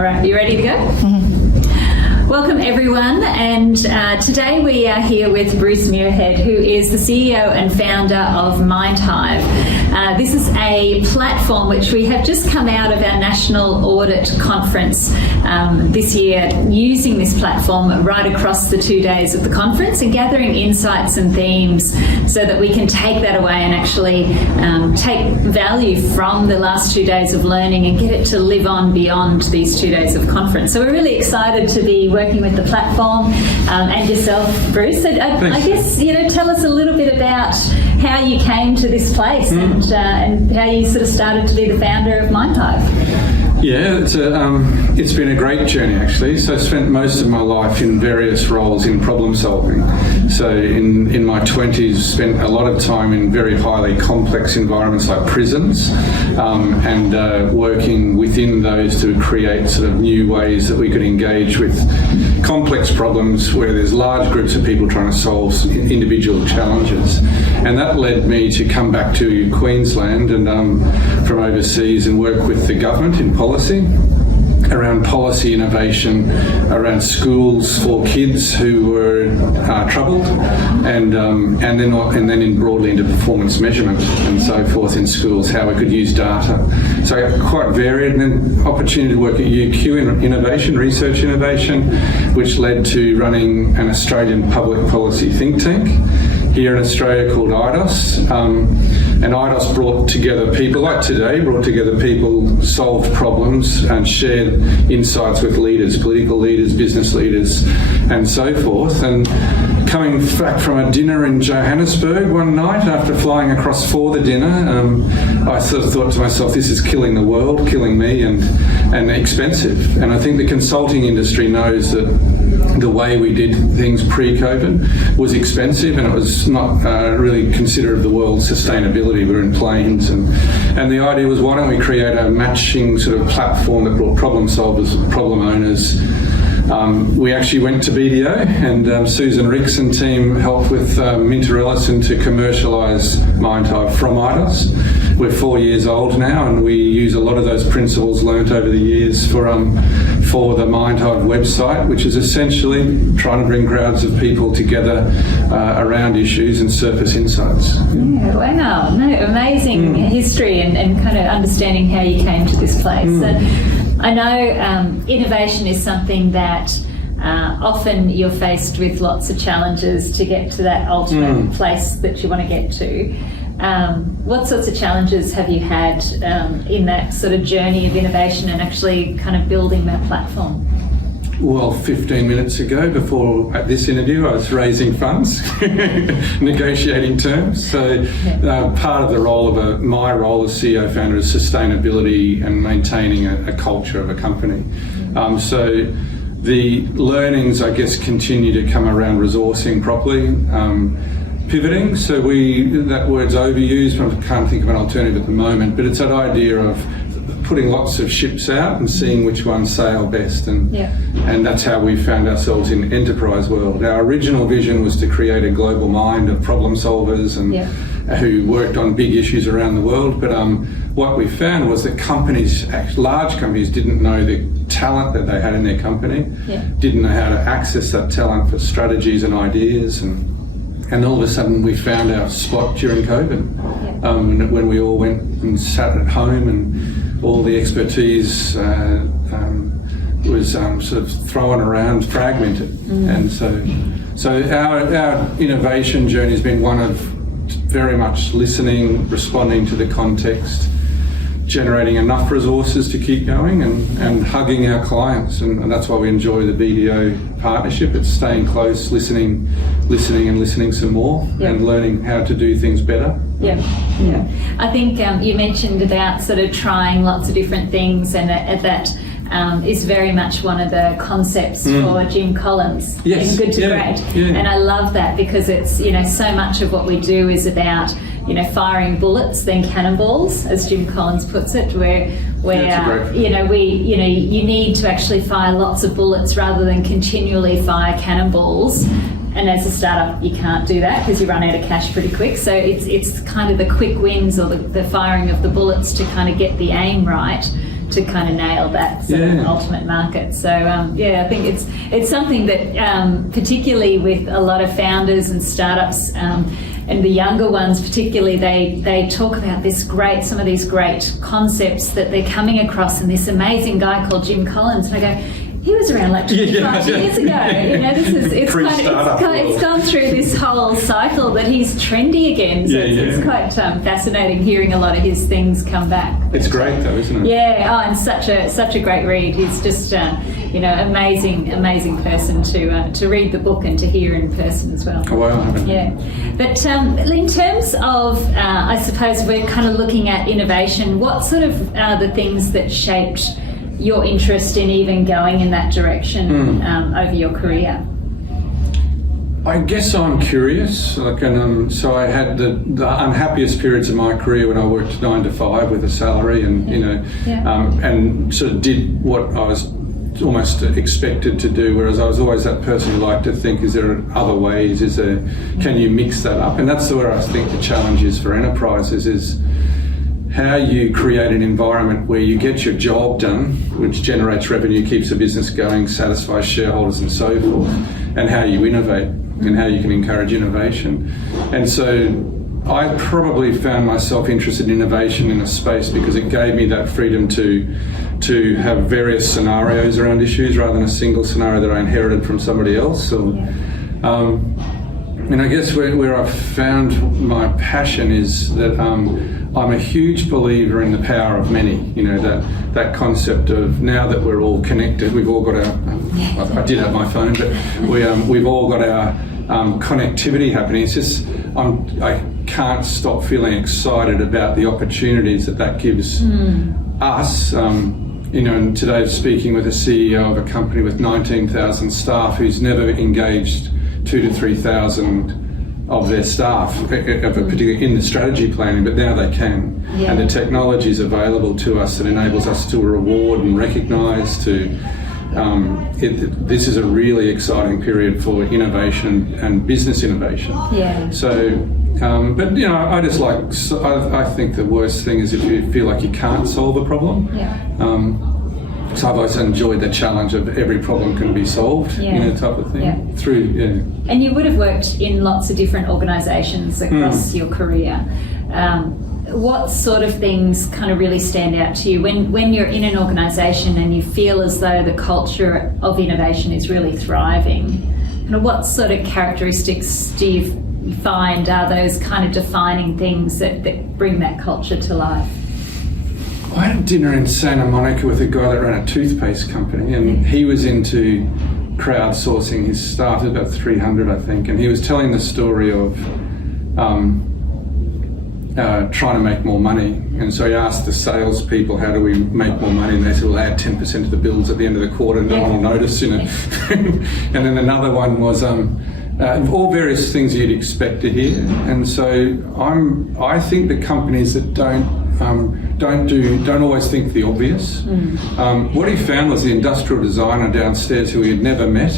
All right, you ready to go? Welcome everyone, and today we are here with Bruce Muirhead, who is the CEO and founder of Mindhive. This is a platform which we have just come out of our National Audit Conference this year, using this platform right across the 2 days of the conference and gathering insights and themes so that we can take that away and actually take value from the last 2 days of learning and get it to live on beyond these 2 days of conference. So we're really excited to be working with the platform and yourself, Bruce. So I guess, tell us a little bit about how you came to this place and how you sort of started to be the founder of Mindhive. Yeah, it's been a great journey actually. So I spent most of my life in various roles in problem solving. So in my 20s, spent a lot of time in very highly complex environments like prisons, and working within those to create sort of new ways that we could engage with complex problems where there's large groups of people trying to solve individual challenges. And that led me to come back to Queensland and from overseas and work with the government in policy, around policy innovation, around schools for kids who were troubled, and then broadly into performance measurement and so forth in schools, how we could use data. So quite varied, and then opportunity to work at EQ in innovation, research innovation, which led to running an Australian public policy think tank here in Australia called IDOS. And IDOS brought together people, like today, solved problems and shared insights with leaders, political leaders, business leaders, and so forth. And coming back from a dinner in Johannesburg one night after flying across for the dinner, I sort of thought to myself, this is killing the world, killing me, and expensive. And I think the consulting industry knows that the way we did things pre-COVID was expensive, and it was not really considered the world's sustainability. We were in planes, and the idea was, why don't we create a matching sort of platform that brought problem solvers, problem owners. We actually went to BDO, and Susan Ricks and team helped with Minter Ellison to commercialise Mindhive from IDOS. We're 4 years old now, and we use a lot of those principles learnt over the years for the Mindhive website, which is essentially trying to bring crowds of people together around issues and surface insights. Yeah, wow, amazing history and kind of understanding how you came to this place. I know innovation is something that often you're faced with lots of challenges to get to that ultimate place that you want to get to. What sorts of challenges have you had in that sort of journey of innovation and actually kind of building that platform? Well, 15 minutes ago, before this interview, I was raising funds, negotiating terms. So part of the role of my role as CEO founder is sustainability and maintaining a culture of a company. So the learnings, I guess, continue to come around resourcing properly, pivoting. So that word's overused, but I can't think of an alternative at the moment, but it's that idea of putting lots of ships out and seeing which ones sail best, and that's how we found ourselves in enterprise world. Our original vision was to create a global mind of problem solvers and who worked on big issues around the world, but what we found was that large companies didn't know the talent that they had in their company, didn't know how to access that talent for strategies and ideas, and all of a sudden we found our spot during COVID, when we all went and sat at home, and all the expertise was sort of thrown around, fragmented. And so our innovation journey has been one of very much listening, responding to the context, generating enough resources to keep going, and hugging our clients. And that's why we enjoy the BDO partnership. It's staying close, listening and listening some more, and learning how to do things better. I think you mentioned about sort of trying lots of different things, and that is very much one of the concepts for Jim Collins in Good to Great. And I love that, because it's, so much of what we do is about, firing bullets then cannonballs, as Jim Collins puts it, where you need to actually fire lots of bullets rather than continually fire cannonballs. And as a startup, you can't do that because you run out of cash pretty quick. So it's kind of the quick wins, or the firing of the bullets to kind of get the aim right, to kind of nail that sort of ultimate market. So I think it's something that particularly with a lot of founders and startups, and the younger ones particularly, they talk about some of these great concepts that they're coming across, and this amazing guy called Jim Collins, and I go, he was around like 25 years ago. It's gone through this whole cycle that he's trendy again. So it's quite fascinating hearing a lot of his things come back. It's great though, isn't it? Yeah, and such a great read. He's just amazing person to read the book and to hear in person as well. Oh, well, I haven't. Yeah, but in terms of, I suppose we're kind of looking at innovation. What sort of are the things that shaped your interest in even going in that direction over your career? I guess I'm curious. So I had the unhappiest periods of my career when I worked 9 to 5 with a salary, and and sort of did what I was almost expected to do. Whereas I was always that person who liked to think: is there other ways? Can you mix that up? And that's where I think the challenge is for enterprises: is how you create an environment where you get your job done, which generates revenue, keeps the business going, satisfies shareholders and so forth, and how you innovate and how you can encourage innovation. And so I probably found myself interested in innovation in a space because it gave me that freedom to have various scenarios around issues rather than a single scenario that I inherited from somebody else. And I guess where I've found my passion is that I'm a huge believer in the power of many. That concept of, now that we're all connected, we've all got our. I did have my phone, but we've all got our connectivity happening. It's just I can't stop feeling excited about the opportunities that gives us. And today speaking with a CEO of a company with 19,000 staff who's never engaged 2,000 to 3,000 of their staff, particularly in the strategy planning, but now they can. And the technology is available to us that enables us to reward and recognise. This is a really exciting period for innovation and business innovation. So, but I just I think the worst thing is if you feel like you can't solve a problem. So I've always enjoyed the challenge of every problem can be solved, type of thing. And you would have worked in lots of different organisations across your career. What sort of things kind of really stand out to you when you're in an organisation and you feel as though the culture of innovation is really thriving? What sort of characteristics do you find are those kind of defining things that bring that culture to life? I had dinner in Santa Monica with a guy that ran a toothpaste company, and he was into crowdsourcing his staff, about 300 I think, and he was telling the story of trying to make more money. And so he asked the salespeople, how do we make more money? And they said, well, add 10% of the bills at the end of the quarter, no one will notice, And then another one was all various things you'd expect to hear. And so I think the companies that don't always think the obvious. What he found was the industrial designer downstairs, who he had never met,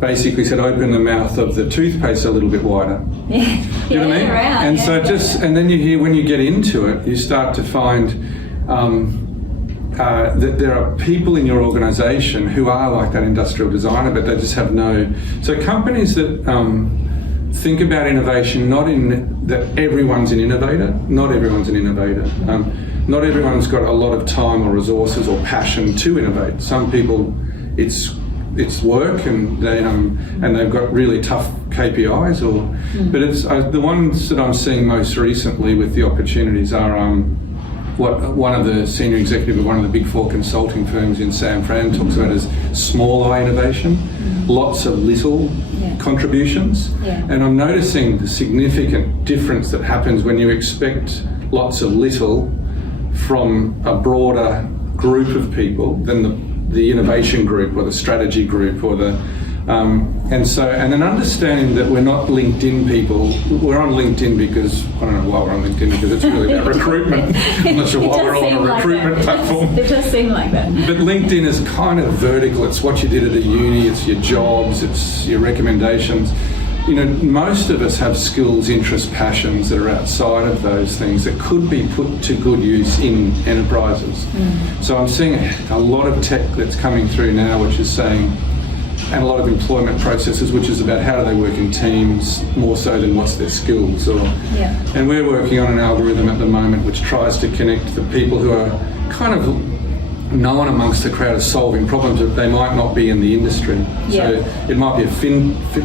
basically said, open the mouth of the toothpaste a little bit wider. You know what I mean? And so and then you hear, when you get into it, you start to find that there are people in your organisation who are like that industrial designer, but they just have no. So companies that think about innovation, not in that everyone's an innovator. Not everyone's an innovator. Not everyone's got a lot of time or resources or passion to innovate. Some people, it's work, and they've got really tough KPIs. But it's the ones that I'm seeing most recently with the opportunities are what one of the senior executive of one of the big 4 consulting firms in San Fran talks about as small I innovation, lots of little contributions. And I'm noticing the significant difference that happens when you expect lots of little from a broader group of people than the innovation group or the strategy group or the and an understanding that we're not LinkedIn people. We're on LinkedIn because I don't know why we're on LinkedIn, because it's really about recruitment. I'm not sure why we're on a recruitment platform. It does seem like that. But LinkedIn is kind of vertical. It's what you did at a uni, it's your jobs, it's your recommendations. most of us have skills, interests, passions that are outside of those things that could be put to good use in enterprises. So I'm seeing a lot of tech that's coming through now, which is saying, and a lot of employment processes, which is about how do they work in teams more so than what's their skills. And we're working on an algorithm at the moment which tries to connect the people who are kind of known amongst the crowd as solving problems that they might not be in the industry. So it might be a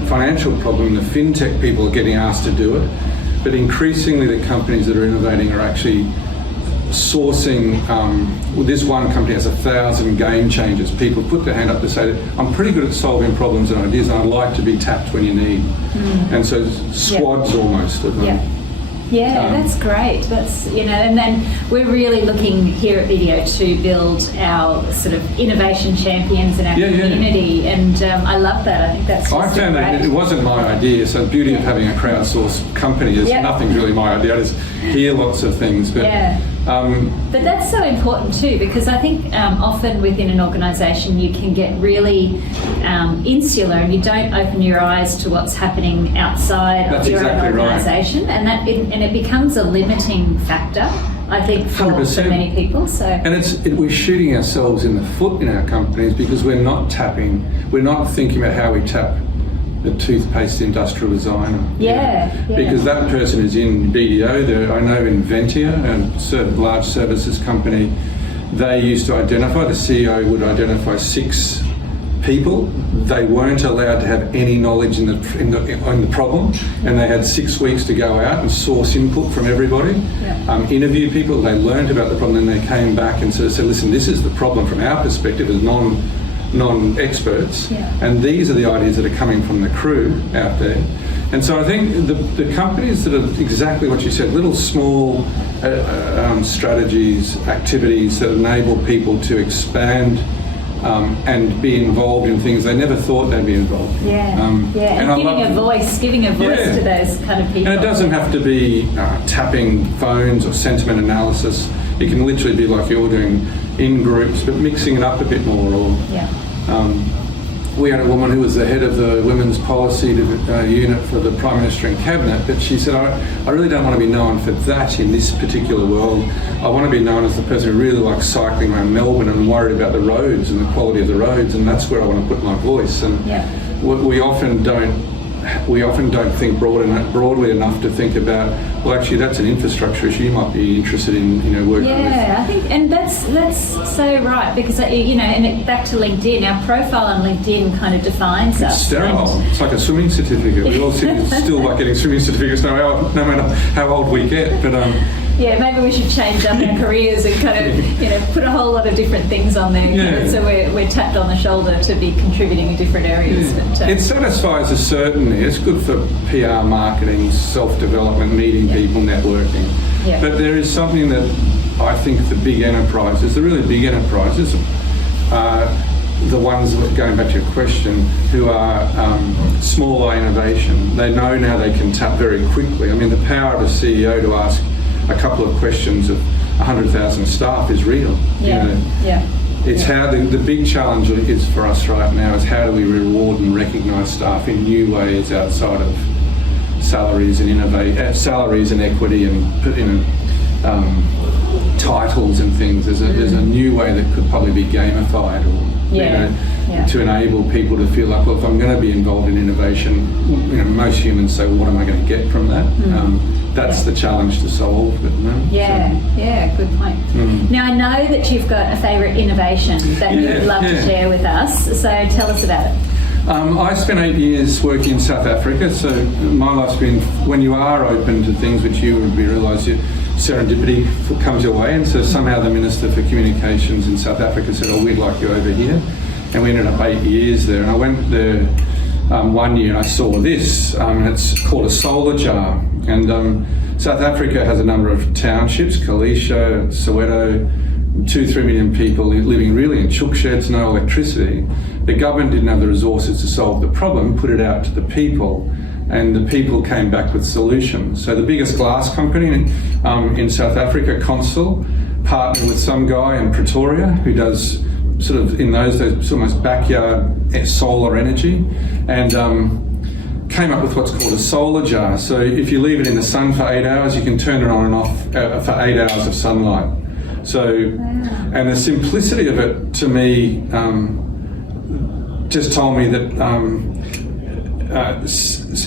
financial problem. The fintech people are getting asked to do it, but increasingly the companies that are innovating are actually sourcing. This one company has 1,000 game changers. People put their hand up to say, I'm pretty good at solving problems and ideas, and I'd like to be tapped when you need. And so squads almost of them. That's great. That's, and then we're really looking here at BDO to build our sort of innovation champions in our community, and I love that. I think that's I found that it wasn't my idea, so the beauty of having a crowdsourced company is nothing's really my idea. I just hear lots of things, but but that's so important too, because I think often within an organisation you can get really insular and you don't open your eyes to what's happening outside of your own organisation, and it becomes a limiting factor, I think, for many people. So, and we're shooting ourselves in the foot in our companies because we're not thinking about how we tap the toothpaste industrial designer. Because that person is in BDO. I know in Ventia, a large services company, they used to identify, the CEO would identify 6 people. They weren't allowed to have any knowledge in the problem, and they had 6 weeks to go out and source input from everybody, interview people. They learned about the problem, and they came back and sort of said, listen, this is the problem from our perspective as non-experts, and these are the ideas that are coming from the crew out there. And so I think the companies that are exactly what you said, little small strategies, activities that enable people to expand and be involved in things they never thought they'd be involved in. And giving a voice to those kind of people. And it doesn't have to be tapping phones or sentiment analysis. It can literally be like you're doing in groups, but mixing it up a bit more. We had a woman who was the head of the women's policy unit for the Prime Minister and Cabinet, but she said, I really don't want to be known for that in this particular world. I want to be known as the person who really likes cycling around Melbourne and worried about the roads and the quality of the roads, and that's where I want to put my voice. And we often don't think broadly enough to think about, well, actually that's an infrastructure issue. You might be interested in working with. I think, and that's so right, because and back to LinkedIn, our profile on LinkedIn kind of defines us. It's sterile. It's like a swimming certificate. We all still like getting swimming certificates no matter how old we get, but maybe we should change up our careers and kind of put a whole lot of different things on there, so we're tapped on the shoulder to be contributing in different areas. But, it satisfies a certain need. It's good for PR, marketing, self-development, meeting people, networking. But there is something that I think the really big enterprises, the ones, going back to your question, who are smaller innovation, they know now they can tap very quickly. I mean, the power of a CEO to ask a couple of questions of 100,000 staff is real. It's how the big challenge is for us right now is how do we reward and recognise staff in new ways outside of salaries and salaries and equity and titles and things. There's a new way that could probably be gamified or to enable people to feel like, well, if I'm going to be involved in innovation, most humans say, well, what am I going to get from that? That's the challenge to solve. But good point. Now, I know that you've got a favourite innovation that you would love to share with us, so tell us about it. I spent 8 years working in South Africa, so my life's been, when you are open to things which you realise serendipity comes your way, and so somehow the Minister for Communications in South Africa said, we'd like you over here, and we ended up 8 years there, and I went there 1 year and I saw this, and it's called a solar jar, and South Africa has a number of townships, Kalisha, Soweto, 2-3 million people living really in chook sheds, no electricity. The government didn't have the resources to solve the problem, put it out to the people, and the people came back with solutions. So the biggest glass company in South Africa, Consul, partnered with some guy in Pretoria who does sort of, in those days, almost backyard solar energy, and came up with what's called a solar jar. So if you leave it in the sun for 8 hours, you can turn it on and off for 8 hours of sunlight. So, and the simplicity of it to me just told me that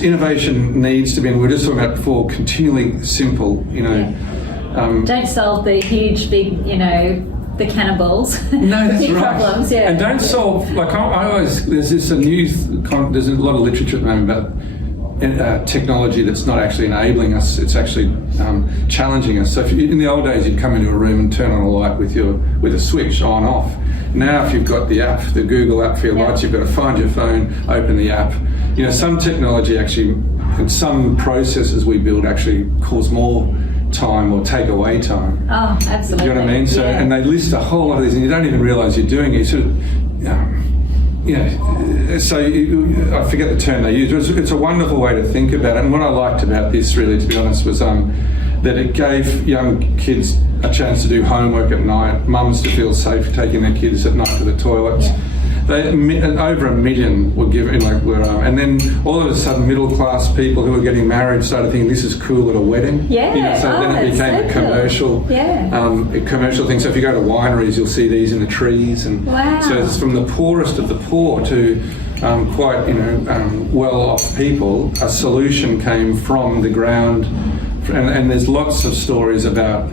innovation needs to be, and we were just talking about before, continually simple, you know. Don't solve the huge, big, you know, the cannibals. No, that's big right. problems, yeah. And don't solve, like I always, there's a lot of literature at the moment about technology that's not actually enabling us, it's actually challenging us. So in the old days, you'd come into a room and turn on a light with a switch on off. Now if you've got the app, the Google app for your lights, you've got to find your phone, open the app. You know, some technology actually, and some processes we build actually cause more time or take away time. Oh, absolutely. You know what I mean? So, and they list a whole lot of these, and you don't even realise you're doing it. You sort of, so I forget the term they use. It's a wonderful way to think about it. And what I liked about this, really, to be honest, was that it gave young kids a chance to do homework at night, mums to feel safe taking their kids at night to the toilets. Yeah. Over 1 million were given, and then all of a sudden middle-class people who were getting married started thinking this is cool at a wedding. Yeah, you know, so then it became a commercial, a commercial thing. So if you go to wineries, you'll see these in the trees, and so it's from the poorest of the poor to quite, you know, well-off people. A solution came from the ground, and there's lots of stories about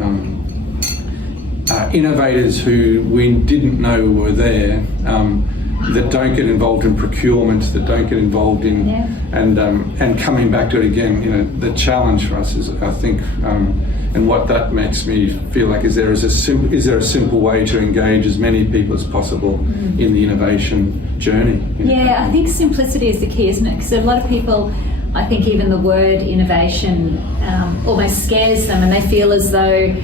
innovators who we didn't know were there. That don't get involved in procurement, that don't get involved in, and coming back to it again, you know, the challenge for us is, I think, and what that makes me feel like is there a simple way to engage as many people as possible in the innovation journey? You know? Yeah, I think simplicity is the key, isn't it? Because a lot of people, I think even the word innovation almost scares them, and they feel as though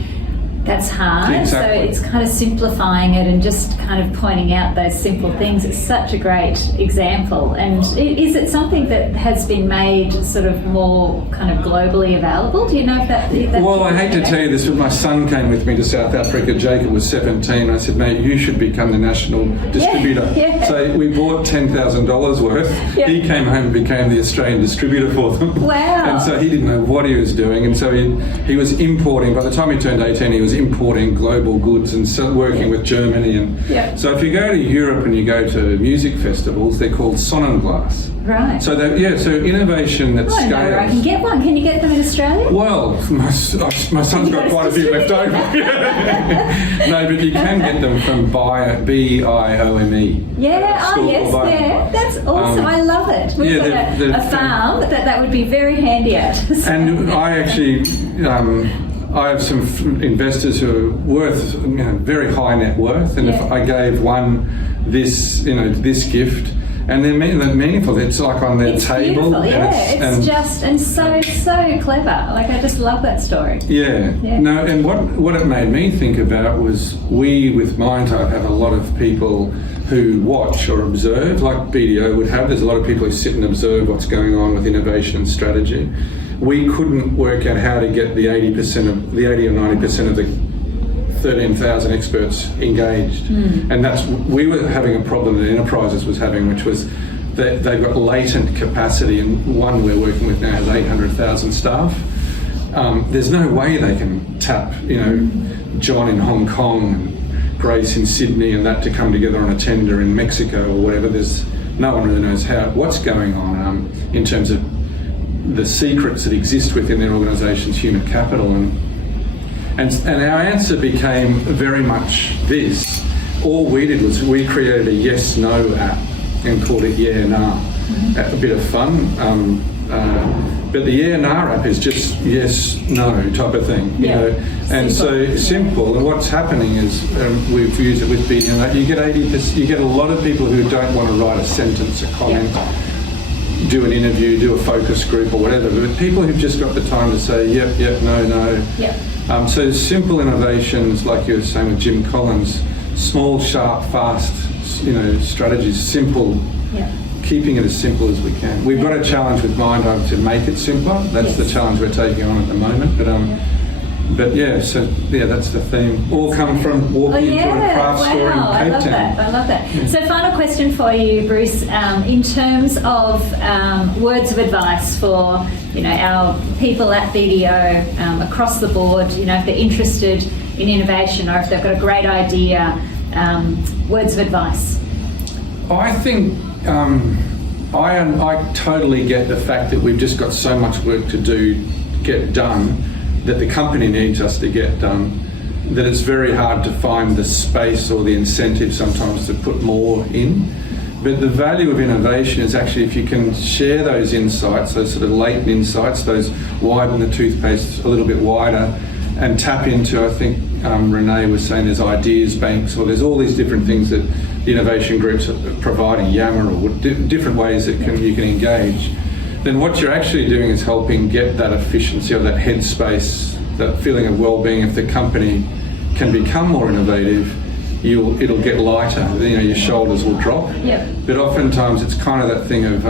that's hard. Exactly. So it's kind of simplifying it and just kind of pointing out those simple things. It's such a great example. And is it something that has been made sort of more kind of globally available? Do you know if that's well, I hate to tell you this, but my son came with me to South Africa. Jacob was 17. I said, mate, you should become the national distributor. Yeah. So we bought $10,000 worth. Yeah. He came home and became the Australian distributor for them. Wow. And so he didn't know what he was doing. And so he was importing. By the time he turned 18, he was importing global goods and working with Germany. And so if you go to Europe and you go to music festivals, they're called Sonnenglas. Right. So so innovation that scales. No, I can get one. Can you get them in Australia? Well, my son's got quite a few left over. No, but you can get them from BIOME. Yeah. Oh, yes. Yeah. That's awesome. I love it. We've got a farm that would be very handy at. So. And I actually. I have some investors who are worth, you know, very high net worth, and if I gave one this gift, and they're meaningful. It's like on their table. Beautiful, it's just so clever. Like, I just love that story. Yeah. No, and what it made me think about was we with Mindhive have a lot of people who watch or observe, like BDO would have. There's a lot of people who sit and observe what's going on with innovation and strategy. We couldn't work out how to get the 80 or 90% of the 13,000 experts engaged, and we were having a problem that Enterprises was having, which was that they've got latent capacity, and one we're working with now has 800,000 staff. There's no way they can tap, you know, John in Hong Kong and Grace in Sydney and that to come together on a tender in Mexico or whatever. There's no one really knows what's going on in terms of the secrets that exist within their organisation's human capital, and our answer became very much this. All we did was we created a yes/no app and called it Yeah Nah. A bit of fun, but the Yeah Nah app is just yes/no type of thing, you know, and so simple. And what's happening is we've used it with BDO. You get a lot of people who don't want to write a sentence, a comment. Do an interview, do a focus group or whatever, but people who've just got the time to say yep, no. So simple innovations, like you were saying with Jim Collins, small, sharp, fast, you know, strategies, simple, keeping it as simple as we can. We've got a challenge with Mindhive to make it simpler. That's the challenge we're taking on at the moment, but But yeah, so yeah, that's the theme. All come from walking into a craft store in Cape Town. I love that. Yeah. So final question for you, Bruce. In terms of words of advice for our people at BDO across the board, if they're interested in innovation or if they've got a great idea, words of advice. I think I totally get the fact that we've just got so much work to do, get done, that the company needs us to get done, that it's very hard to find the space or the incentive sometimes to put more in. But the value of innovation is actually if you can share those insights, those sort of latent insights, those widen the toothpaste a little bit wider and tap into, I think Renee was saying there's ideas banks, or there's all these different things that the innovation groups are providing, Yammer, or different ways that you can engage. Then what you're actually doing is helping get that efficiency or that headspace, that feeling of well-being. If the company can become more innovative, it'll get lighter. Your shoulders will drop. Yep. But oftentimes it's kind of that thing of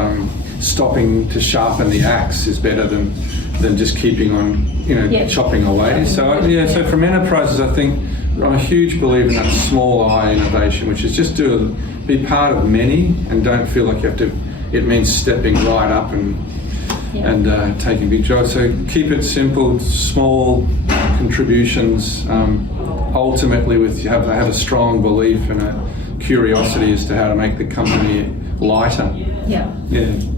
stopping to sharpen the axe is better than just keeping on, chopping away. So so from enterprises, I think I'm a huge believer in that small I innovation, which is just be part of many and don't feel like you have to. It means stepping right up and taking big joy. So keep it simple, small contributions. Ultimately, have a strong belief and a curiosity as to how to make the company lighter. Yeah.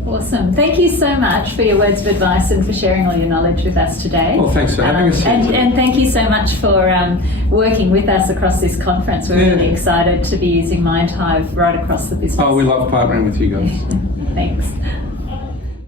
Awesome. Thank you so much for your words of advice and for sharing all your knowledge with us today. Well, thanks for having us. And thank you so much for working with us across this conference. We're really excited to be using Mindhive right across the business. Oh, we love partnering with you guys. Thanks.